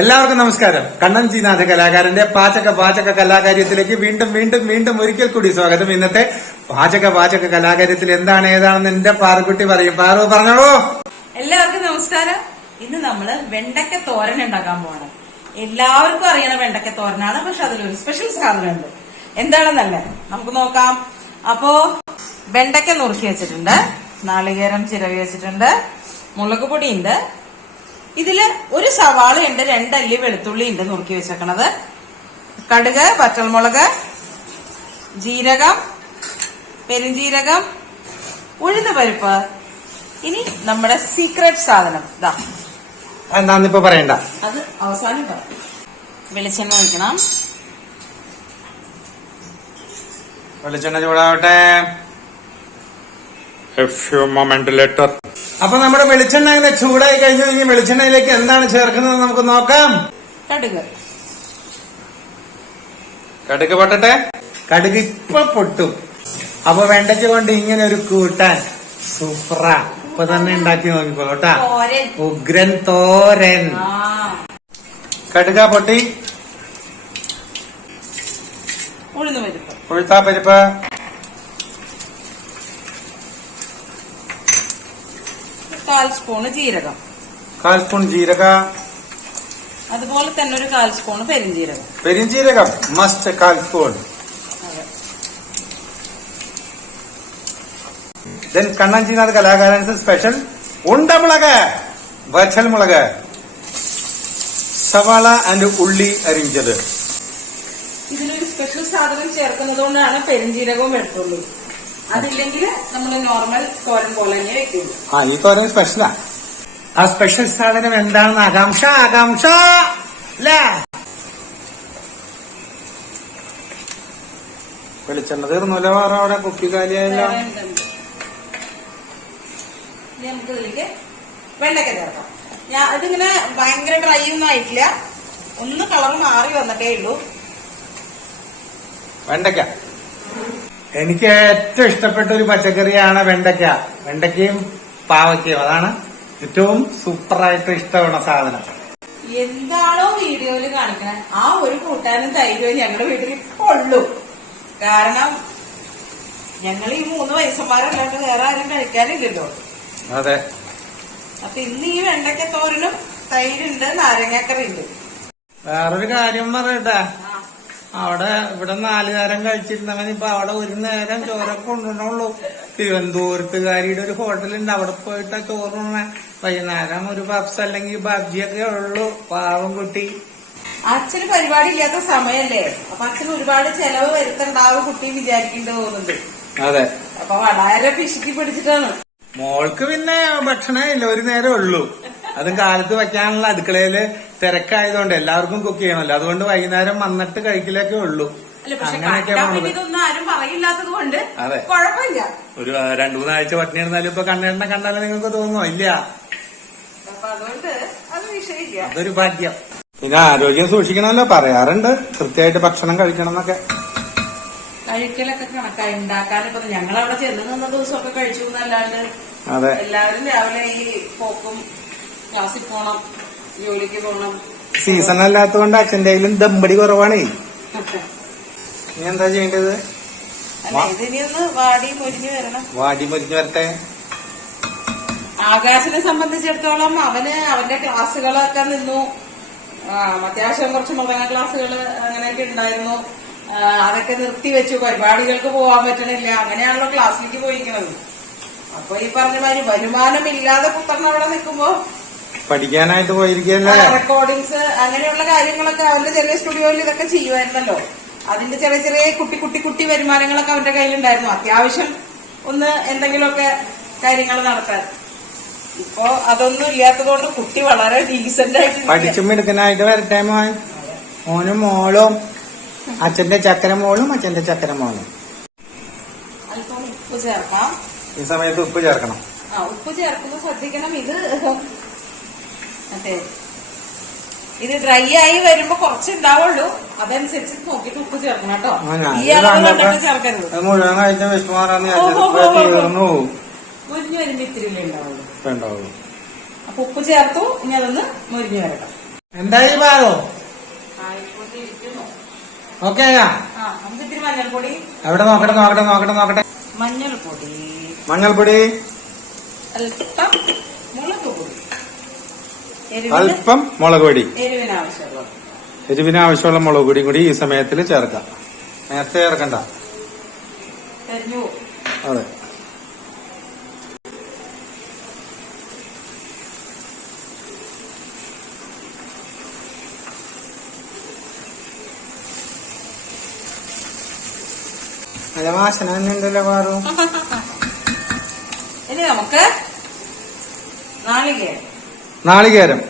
എല്ലാവർക്കും നമസ്കാരം. കണ്ണൻ ജീനാഥ കലാകാരന്റെ പാചക പാചക കലാകാര്യത്തിലേക്ക് വീണ്ടും വീണ്ടും വീണ്ടും ഒരിക്കൽ കൂടി സ്വാഗതം. ഇന്നത്തെ പാചക പാചക കലാകാര്യത്തിൽ എന്താണ് ഏതാണെന്ന് എന്റെ പാറുക്കുട്ടി പറയും. പാറു പറഞ്ഞോളൂ. എല്ലാവർക്കും നമസ്കാരം. ഇന്ന് നമ്മൾ വെണ്ടക്ക തോരൻ ഉണ്ടാക്കാൻ പോവാണ്. എല്ലാവർക്കും അറിയണ വെണ്ടക്ക തോരനാണ് പക്ഷെ അതിലൊരു സ്പെഷ്യൽ സാധനമുണ്ട് എന്താണെന്നല്ലേ? നമുക്ക് നോക്കാം. അപ്പോ വെണ്ടക്ക നുറുക്കി വെച്ചിട്ടുണ്ട്. നാളികേരം ചിരവി വെച്ചിട്ടുണ്ട്. മുളക് പൊടി ഇതിൽ ഒരു സവാള ഉണ്ട് രണ്ടല്ലി വെളുത്തുള്ളി ഉണ്ട് നുറുക്കി വെച്ചേക്കണത്. കടുക് വറ്റൽമുളക് ജീരകം പെരുംജീരകം ഉഴുന്ന പരിപ്പ്. ഇനി നമ്മുടെ സീക്രട്ട് സാധനം. ഇതാ എന്താന്നിപ്പോ പറയണ്ട. അത് അവസാനം പറയാം വെളിച്ചെണ്ണ ഒഴിക്കണം. വെളിച്ചെണ്ണ ചൂടാവട്ടെ. ലെറ്റർ അപ്പൊ നമ്മുടെ വെളിച്ചെണ്ണ ഇങ്ങനെ ചൂടായി കഴിഞ്ഞു. ഇനി വെളിച്ചെണ്ണയിലേക്ക് എന്താണ് ചേർക്കുന്നത് നമുക്ക് നോക്കാം. കടുക്. കടുക് പൊട്ടട്ടെ? കടുക് ഇപ്പൊ പൊട്ടും. അപ്പൊ വെണ്ടയ്ക്ക് കൊണ്ട് ഇങ്ങനെ ഒരു കൂട്ടാൻ. സൂപ്പറാ. ഇപ്പൊ തന്നെ ഉണ്ടാക്കി നോക്കിക്കോ കേട്ടാ. തോരൻ. ഉഗ്രൻ തോരൻ. കടുക പൊട്ടി. ഉഴുത്താ പരിപ്പ് കൊഴുത്താ പരിപ്പ് കാൽ സ്പൂണ് ജീരകം. കാൽ സ്പൂൺ ജീരക. അതുപോലെ തന്നെ ഒരു കാൽ സ്പൂണ് പെരുംജീരകം പെരിഞ്ചീരകം മസ്റ്റ് കാൽ സ്പൂൺ ദെൻ കണ്ണഞ്ചിനാഥ് കലാകാരൻസ് സ്പെഷ്യൽ ഉണ്ടമുളക്. വച്ചൽ മുളക് സവാള ആൻഡ് ഉള്ളി അരിഞ്ഞത്. ഇതിലൊരു സ്പെഷ്യൽ സാധനം ചേർക്കുന്നത് കൊണ്ടാണ് പെരുംജീരകവും വെളുത്തുള്ളി അതില്ലെങ്കിൽ നമ്മൾ നോർമൽ തോരൻ പോലെ തന്നെ വെക്കുള്ളൂ. ആ ഈ തോരൻ സ്പെഷ്യലാ ആ. സ്പെഷ്യൽ സാധനം എന്താണെന്ന് ആകാംക്ഷ ആകാംക്ഷ! അല്ലേ വെളിച്ചെണ്ണ തീർന്നല്ലോ വേറെ അവിടെ? കുപ്പി കാലിയായല്ലോ. നമുക്ക് ഇതിലേക്ക് വെണ്ടക്ക ചേർക്കാം. ഞാൻ ഇതിങ്ങനെ ഭയങ്കര ഡ്രൈ ഒന്നും ആയിട്ടില്ല. ഒന്ന് കളർ മാറി വന്നിട്ടേ ഉള്ളൂ. വെണ്ടയ്ക്ക. എനിക്ക് ഏറ്റവും ഇഷ്ടപ്പെട്ട ഒരു പച്ചക്കറിയാണ് വെണ്ടയ്ക്ക. വെണ്ടയ്ക്കയും പാവയ്ക്കയും. അതാണ് ഏറ്റവും സൂപ്പറായിട്ട് ഇഷ്ടമുള്ള സാധനം. എന്താണോ വീഡിയോയിൽ കാണിക്കണേ. ആ ഒരു കൂട്ടാനും തൈരും ഞങ്ങളുടെ വീട്ടിൽ ഇപ്പൊ ഉള്ളൂ. കാരണം ഞങ്ങൾ ഈ മൂന്ന് വയസ്സന്മാരല്ലാണ്ട് വേറെ ആരും കഴിക്കാനില്ലല്ലോ. അതെ. അപ്പൊ ഇന്ന് ഈ വെണ്ടക്ക തോരനും തൈരുണ്ട് നാരങ്ങക്കറി ഉണ്ട്. വേറൊരു കാര്യം പറയട്ടെ. അവിടെ ഇവിടെ നാല് നേരം കഴിച്ചിരുന്നവൻ ഇപ്പൊ അവിടെ ഒരു നേരം ചോര കൊണ്ടുവരണുള്ളൂ. തിരുവനന്തപുരത്തുകാരിയുടെ ഒരു ഹോട്ടലുണ്ട്. അവിടെ പോയിട്ടാ ചോറുണ്ണ വൈകുന്നേരം ഒരു പപ്സ് അല്ലെങ്കിൽ ബബ്ജിയൊക്കെ ഉള്ളൂ. പാവം കുട്ടി. അച്ഛന് പരിപാടി ഇല്ലാത്ത സമയല്ലേ? അപ്പൊ അച്ഛന് ഒരുപാട് ചെലവ് വരുത്തണ്ടാവും കുട്ടി വിചാരിക്കേണ്ടി തോന്നുന്നുണ്ട്. അതെ. അപ്പൊ വളരെ പിശുക്കി പിടിച്ചിട്ടാണ്. മോൾക്ക് പിന്നെ ഭക്ഷണ ഇല്ല ഒരു നേരം ഉള്ളൂ. അതും കാലത്ത് വെക്കാനുള്ള അടുക്കളയിൽ തിരക്കായതുകൊണ്ട് എല്ലാവർക്കും കുക്ക് ചെയ്യണമല്ലോ. അതുകൊണ്ട് വൈകുന്നേരം വന്നിട്ട് കഴിക്കലൊക്കെ ഉള്ളൂ. അതെ. ഒരു രണ്ടു മൂന്നാഴ്ച പട്ടിണി ഇരുന്നാലും ഇപ്പൊ കണ്ണെണ്ണ കണ്ടാലും നിങ്ങൾക്ക് തോന്നുന്നു ഇല്ല. അതൊരു ഭാഗ്യം. പിന്നെ ആരോഗ്യം സൂക്ഷിക്കണമല്ലോ. പറയാറുണ്ട്. കൃത്യമായിട്ട് ഭക്ഷണം കഴിക്കണം എന്നൊക്കെ. കഴിക്കലൊക്കെ കണക്കായി. ഉണ്ടാക്കാനൊക്കെ ഞങ്ങളവിടെ ചെന്ന് നിന്ന ദിവസമൊക്കെ കഴിച്ചു എന്നല്ലാണ്ട് അതെ. എല്ലാവരും രാവിലെ ഈ പോക്കും ക്ലാസ്സിൽ പോണം ജോലിക്ക് പോണം. സീസൺ അല്ലാത്തതുകൊണ്ട് അച്ഛന്റെ കയ്യിലും ദമ്പടി കുറവാണേ. ഇനി എന്താ ചെയ്യേണ്ടത്? വാടി മൊരിഞ്ഞു വരണം. വാടി മുരിഞ്ഞു വരട്ടെ? ആകാശിനെ സംബന്ധിച്ചിടത്തോളം അവന് അവന്റെ ക്ലാസ്സുകളൊക്കെ നിന്നു. അത്യാവശ്യം കുറച്ച് മൃദംഗ ക്ലാസ്സുകൾ അങ്ങനെയൊക്കെ ഉണ്ടായിരുന്നു. അതൊക്കെ നിർത്തി വെച്ചു. പരിപാടികൾക്ക് പോകാൻ പറ്റണില്ല. അങ്ങനെയാണല്ലോ ക്ലാസ്സിലേക്ക് പോയിരിക്കുന്നത്. അപ്പൊ ഈ പറഞ്ഞ മാതിരി വരുമാനമില്ലാതെ പുത്രൻ അവിടെ നിൽക്കുമ്പോ പഠിക്കാനായിട്ട് പോയിരിക്കല്ലേ റെക്കോർഡിങ്സ് അങ്ങനെയുള്ള കാര്യങ്ങളൊക്കെ അവന്റെ ചെറിയ സ്റ്റുഡിയോയിൽ ഇതൊക്കെ ചെയ്യുമായിരുന്നല്ലോ. അതിന്റെ ചെറിയ ചെറിയ കുട്ടി കുട്ടി കുട്ടി വരുമാനങ്ങളൊക്കെ അവന്റെ കയ്യിലുണ്ടായിരുന്നു. അത്യാവശ്യം ഒന്ന് എന്തെങ്കിലുമൊക്കെ കാര്യങ്ങൾ നടത്താൻ. ഇപ്പൊ അതൊന്നും ഇല്ലാത്തതുകൊണ്ട് കുട്ടി വളരെ ഡീസന്റ് ആയിട്ട് പഠിച്ചു പഠിച്ചും മിടുക്കനായിട്ട് വരട്ടെ മോൻ. മോനും മോളും അച്ഛന്റെ ചക്കര മോളും അച്ഛന്റെ ചക്കര മോളും അല്പം ഉപ്പ് ചേർക്കാം. ഈ സമയത്ത് ഉപ്പ് ചേർക്കണം. ആ ഉപ്പ് ചേർക്കുന്നത് ശ്രദ്ധിക്കണം. ഇത് മറ്റേ ഇത് ഡ്രൈ ആയി വരുമ്പോ കുറച്ച് ഉണ്ടാവുള്ളൂ അതനുസരിച്ച് നോക്കിട്ട് ഉപ്പ് ചേർക്കണം കേട്ടോ. ഈ അളവ് കണ്ടിട്ട് ചേർക്കരുത്. മുഴുവൻ കഴിച്ച വിഷമാറാന്ന് മുരിഞ്ഞു വരുമ്പോ ഇത്തിരി ഉണ്ടാവുള്ളൂ. അപ്പൊ ഉപ്പ് ചേർത്തു ഇനി അതൊന്ന് മുരിഞ്ഞു വരട്ടെ. എന്തായി പാലോ? ഓക്കെ നമുക്കിത്തിരി നമുക്ക് ഇത്തിരി മഞ്ഞൾപ്പൊടി. എവിടെ നോക്കട്ടെ നോക്കട്ടെ നോക്കട്ടെ നോക്കട്ടെ. മഞ്ഞൾപ്പൊടി. മഞ്ഞൾപ്പൊടി. അല്പം അല്പം മുളക് പൊടി. എരിവിന് ആവശ്യമുള്ളത് എരിവിന് ആവശ്യമുള്ള മുളക് പൊടിയും കൂടി ഈ സമയത്തിൽ ചേർക്കാം. നേരത്തെ ചേർക്കണ്ട. അതെ. നല്ല വാസന ഉണ്ടല്ലോ ഇനി നമുക്ക് നാളികേരം. നാളികേരം.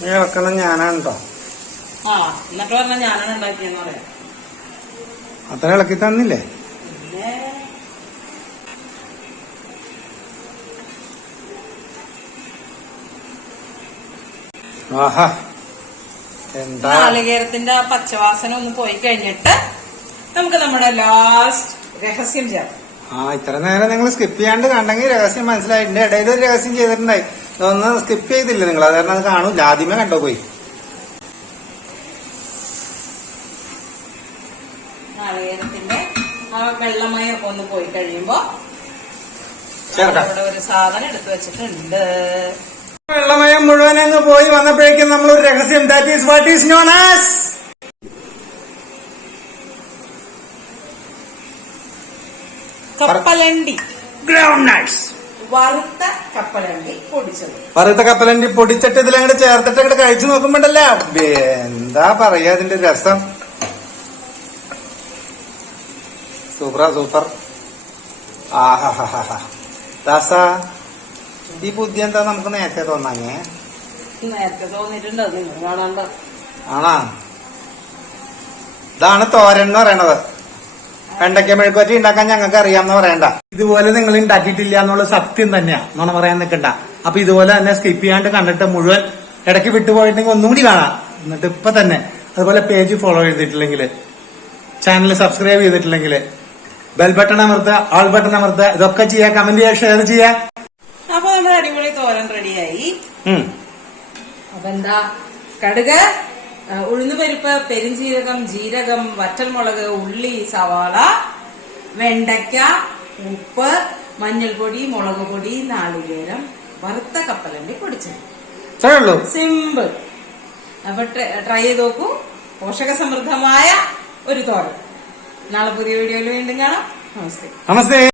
നീ വെക്കണം ഞാനാണ് കേട്ടോ അത്ര ഇളക്കി തന്നില്ലേ? ആഹാ എന്താ? നാളികേരത്തിന്റെ ആ പച്ചവാസന ഒന്ന് പോയി കഴിഞ്ഞിട്ട് നമുക്ക് നമ്മുടെ ലാസ്റ്റ് രഹസ്യം ചേർക്കാം. ആ ഇത്ര നേരം നിങ്ങൾ സ്കിപ്പ് ചെയ്യാണ്ട് കണ്ടെങ്കിൽ രഹസ്യം മനസ്സിലായി. എന്റെ ഇടയിൽ ഒരു രഹസ്യം ചെയ്തിട്ടുണ്ടായി. ഒന്ന് സ്കിപ്പ് ചെയ്തില്ല നിങ്ങൾ. അത് കാരണം അത് കാണൂല ആദ്യമേ കണ്ടോ പോയി. നാളികേരത്തിന്റെ ആ വെള്ളമയൊക്കെ ഒന്ന് പോയി കഴിയുമ്പോ ഒരു സാധനം എടുത്തു വെച്ചിട്ടുണ്ട്. വെള്ളമയം മുഴുവൻ അങ്ങ് പോയി വന്നപ്പോഴേക്കും നമ്മൾ ഒരു രഹസ്യം. That is what is known as കപ്പലണ്ടി. ഗ്രൗണ്ട് നട്ട്സ് വറുത്ത കപ്പലണ്ടി പൊടിച്ചത്. വറുത്ത കപ്പലണ്ടി പൊടിച്ചിട്ട് ഇതിലങ്ങോട്ട് ചേർത്തിട്ട് അങ്ങോട്ട് കഴിച്ചു നോക്കുമ്പോണ്ടല്ലോ. എന്താ പറയാ അതിന്റെ രസം? സൂപ്പറാ സൂപ്പർ. ആഹാ ദാസ ഈ ബുദ്ധി എന്താ നമുക്ക് നേരത്തെ തോന്നാങ്ങേ നേരത്തെ തോന്നിട്ടുണ്ടോ നിങ്ങൾ കാണാണ്ട് ആണാ. ഇതാണ് തോരൻ എന്ന് പറയണത്. വെണ്ടയ്ക്ക മെഴുക്കുവറ്റി ഉണ്ടാക്കാൻ ഞങ്ങൾക്ക് അറിയാമെന്ന് പറയണ്ട. ഇതുപോലെ നിങ്ങൾ ഉണ്ടാക്കിയിട്ടില്ല എന്നുള്ള സത്യം തന്നെയാ. നോണ പറയാൻ നിൽക്കണ്ട. അപ്പൊ ഇതുപോലെ തന്നെ സ്കിപ്പ് ചെയ്യാണ്ട് കണ്ടിട്ട് മുഴുവൻ ഇടയ്ക്ക് വിട്ടുപോയിട്ടുണ്ടെങ്കിൽ ഒന്നുകൂടി കാണാം. എന്നിട്ട് ഇപ്പൊ തന്നെ അതുപോലെ പേജ് ഫോളോ ചെയ്തിട്ടില്ലെങ്കിൽ ചാനൽ സബ്സ്ക്രൈബ് ചെയ്തിട്ടില്ലെങ്കിൽ ബെൽ ബട്ടൺ അമർത്തുക ആൾ ബട്ടൺ അമർത്തുക ഇതൊക്കെ ചെയ്യാ. കമന്റ് ചെയ്യുക ഷെയർ ചെയ്യുക അപ്പൊ നമ്മുടെ അടിപൊളി തോരൻ റെഡിയായി. അപ്പൊ എന്താ? കടുക് ഉഴുന്നുപരിപ്പ് പെരിഞ്ജീരകം ജീരകം വറ്റൽമുളക് ഉള്ളി സവാള വെണ്ടയ്ക്ക ഉപ്പ് മഞ്ഞൾപ്പൊടി മുളക് പൊടി നാളികേരം വറുത്ത കപ്പലണ്ടി പൊടിച്ചത്. സിമ്പിൾ. അപ്പൊ ട്രൈ ചെയ്ത് നോക്കൂ. പോഷക സമൃദ്ധമായ ഒരു തോരൻ. നാളെ പുതിയ വീഡിയോയിൽ വീണ്ടും കാണാം. നമസ്തേ. നമസ്തേ.